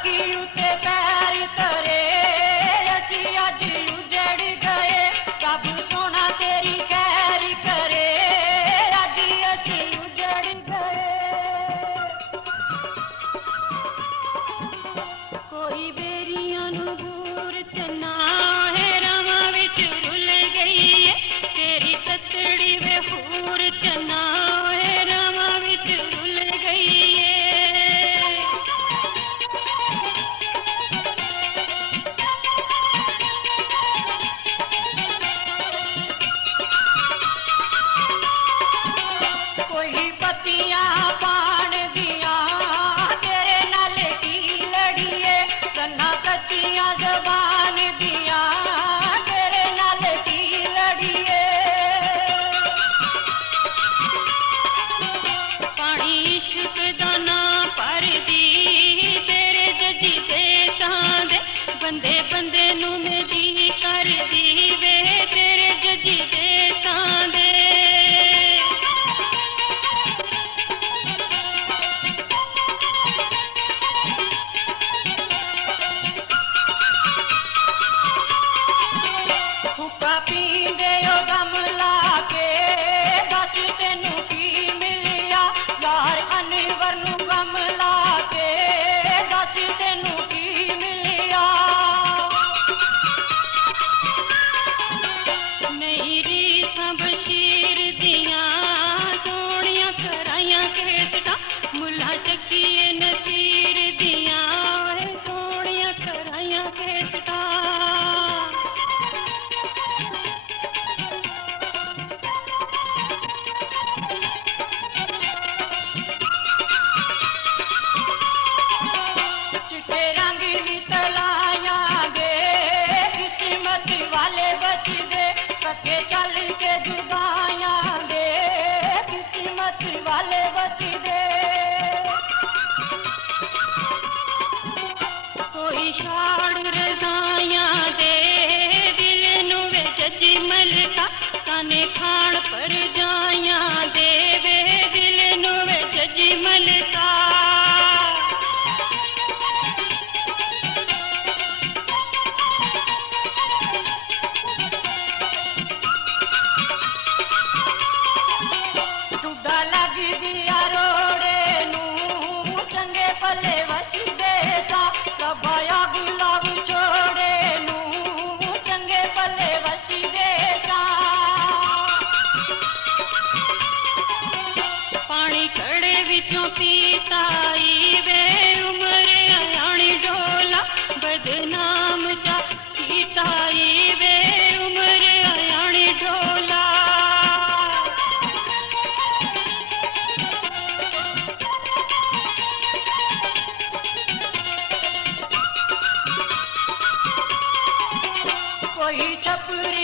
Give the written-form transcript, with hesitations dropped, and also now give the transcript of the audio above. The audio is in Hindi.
तरक्की उते पैर तरे असी अज उजड़ गए प्रभु सोना तेरी खैर करे अज असी उजड़ गए कोई बेरियां नू दूर चना है रवां विच रुल गई है तेरी ततड़ी वे हूर चना है रवां विच रुल गई है कोई पतियां पान दिया तेरे नाल की लड़िए कन्ना कच्चियां जबान दिया तेरे नाल की लड़िए पानी इश्क दा ना भरदी तेरे जजी दे सांदे बंदे बंदे नू मेरी करदी वे तेरे जजी दे सांदे हुक्का पींदे ओ दम ला के दस तेनू की मिलिया यार अनवर नू गम ला के दस तेनू की मिलिया मेरी सब शीर दियां सोहणियां कराइयां केसटा मुल्ला चक्कीए नसीर दियां सोहणियां कराइयां केसटा चिट्टे रंग दी तलायां दे किस्मत वाले बचदे कच्चे चल के जुदाइयां दे किस्मत वाले बचदे कोई शाड़ रजाइयां दे दिल नू वे जजी मलका काने खान पर जाइयां दे वे दिल नू वे जजी मलका टुड्डा लग दिया रोड़े नू चंगे भले वसदे सा रबाया गुलाब छोड़े नू चंगे भले वसदे सा पानी कड़े विचों पीताई वे उम्र आयाणी डोला बदनाम जा पीताई वे उम्र आयाणी डोला कोई छपरी